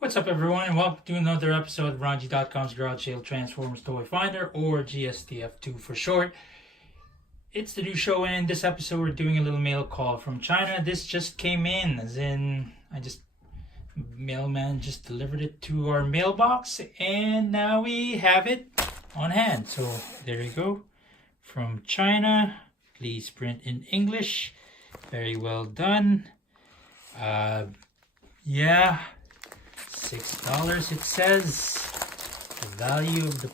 What's up, everyone, and welcome to another episode of RONJIE.COM's Garage Sale Transformers Toy Finder, or GSTF2 for short. It's the new show, and in this episode we're doing a little mail call from China. This just came in, as in, mailman just delivered it to our mailbox, and now we have it on hand. So, there you go. From China, please print in English. Very well done. Yeah. $6 it says. The value of the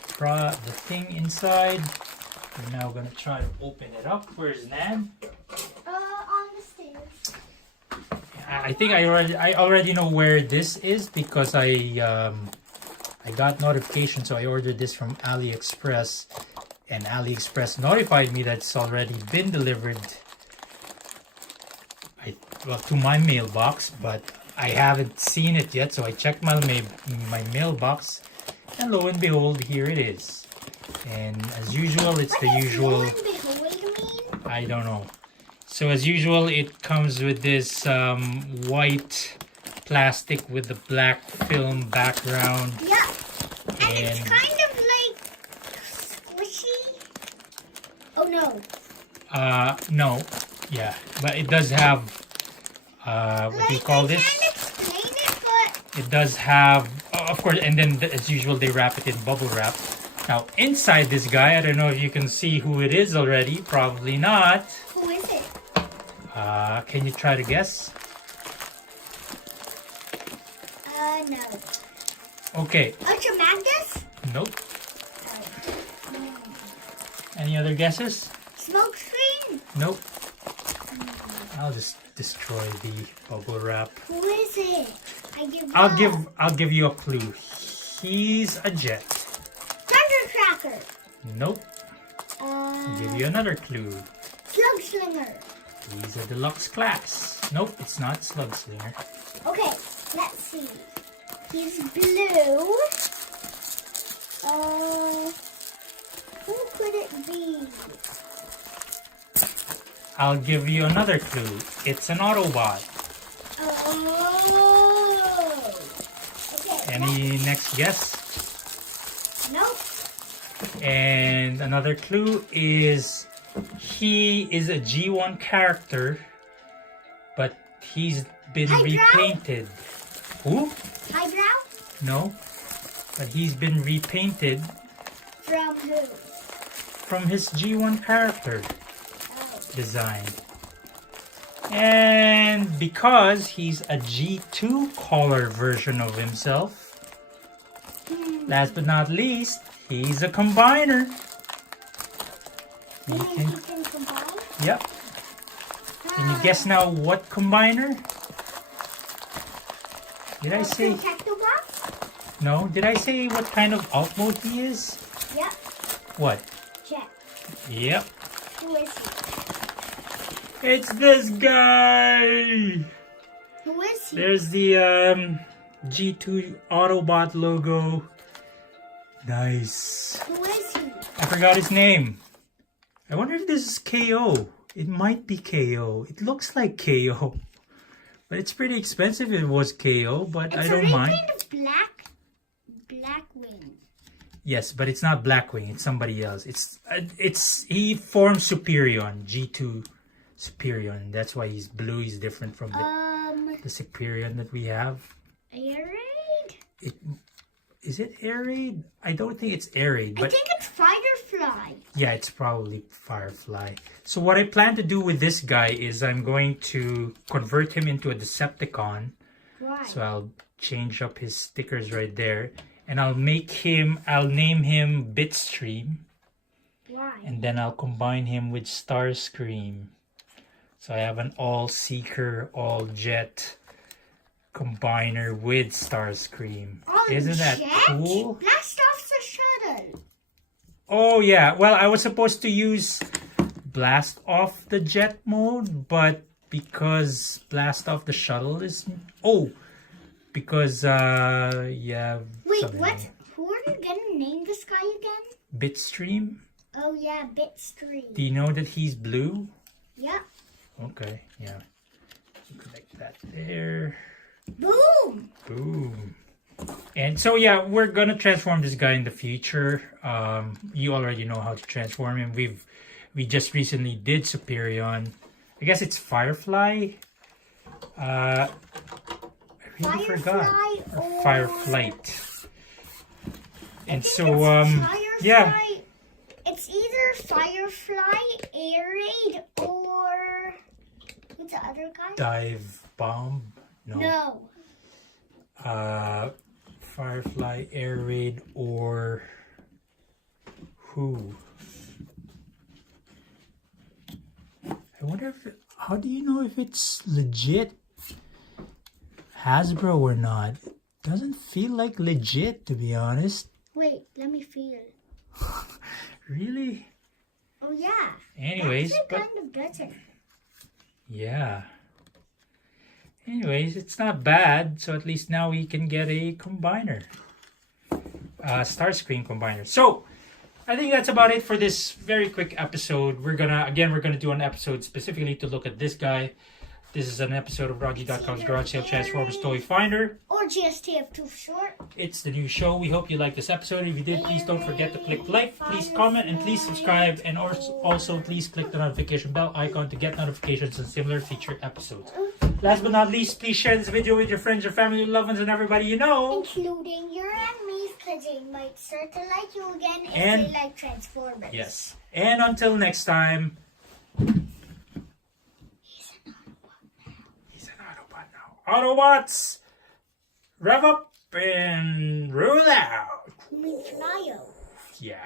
thing inside. We're now gonna try to open it up. Where's Nan? On the stairs. I think I already know where this is because I got notification, so I ordered this from AliExpress, and AliExpress notified me that it's already been delivered. To my mailbox, but I haven't seen it yet, so I checked my mailbox, and lo and behold, here it is. And as usual, it's the usual. Lo and behold mean? I don't know. So as usual, it comes with this white plastic with the black film background. Yeah, and it's kind of like squishy. Oh no. No. Yeah, but it does have. What do you call this? I can't explain it, but it does have, of course, and then as usual they wrap it in bubble wrap. Now inside this guy, I don't know if you can see who it is already. Probably not. Who is it? Can you try to guess? No. Okay. Ultra Magnus? Nope. Any other guesses? Smoke screen? Nope. I'll just destroy the bubble wrap. Who is it? I'll give you a clue. He's a jet. Thundercracker. Nope. I'll give you another clue. Slugslinger. He's a deluxe class. Nope, it's not Slugslinger. Okay, let's see. He's blue. Who could it be? I'll give you another clue. It's an Autobot. Oh. Okay. Any next guess? Nope. And another clue is he is a G1 character, but he's been repainted. Who? Highbrow? No. But he's been repainted. From who? From his G1 character design. And because he's a G2 color version of himself, last but not least, he's a combiner. He can combine? Yep. Can you guess now what combiner? Did I say? Protectobots? No. Did I say what kind of alt mode he is? Yep. What? Jet. Yep. Who is he? It's this guy! Who is he? There's the G2 Autobot logo. Nice. Who is he? I forgot his name. I wonder if this is KO. It might be KO. It looks like KO. But it's pretty expensive if it was KO, but I don't mind. It's a kind of Blackwing. Yes, but it's not Blackwing. It's somebody else. He forms Superion, G2 Superion. That's why he's blue. He's different from the Superion that we have. Air Raid? Is it Air Raid? I don't think it's Air Raid. But I think it's Firefly. yeah, it's probably Firefly. So what I plan to do with this guy is I'm going to convert him into a Decepticon. Why? So I'll change up his stickers right there. And I'll name him Bitstream. Why? And then I'll combine him with Starscream. So I have an all-seeker, all-jet combiner with Starscream. Isn't that cool? Blast off the shuttle. Oh yeah, well I was supposed to use blast off the jet mode, but because blast off the shuttle is because yeah. Wait, what? Who are you gonna name this guy again? Bitstream. Oh yeah, Bitstream. Do you know that he's blue? Yeah. Okay, yeah. Connect that there. Boom! Boom. And so yeah, we're gonna transform this guy in the future. You already know how to transform him. We just recently did Superion. I guess it's Firefly. I really forgot. Or Fireflight. And so yeah. It's either Firefly, Air Raid, or what's the other guy? Dive Bomb? No. Firefly, Air Raid, or who? I wonder if how do you know if it's legit Hasbro or not? It doesn't feel like legit, to be honest. Wait, let me feel. Really? Oh yeah. Anyways, that's kind of better. Yeah. Anyways, it's not bad. So at least now we can get a combiner. Starscream combiner. So I think that's about it for this very quick episode. We're gonna do an episode specifically to look at this guy. This is an episode of RONJIE.COM's Garage Sale Transformers Toy Finder. Or GSTF2 for short. It's the new show. We hope you liked this episode. If you did, please don't forget to click like, please comment, and please subscribe. And also please click the notification bell icon to get notifications on similar featured episodes. Last but not least, please share this video with your friends, your family, your loved ones, and everybody you know. Including your enemies, because they might start to like you again if they like Transformers. Yes. And until next time. He's an Autobot now. Autobots, rev up and roll out. You mean Flyo? Yeah.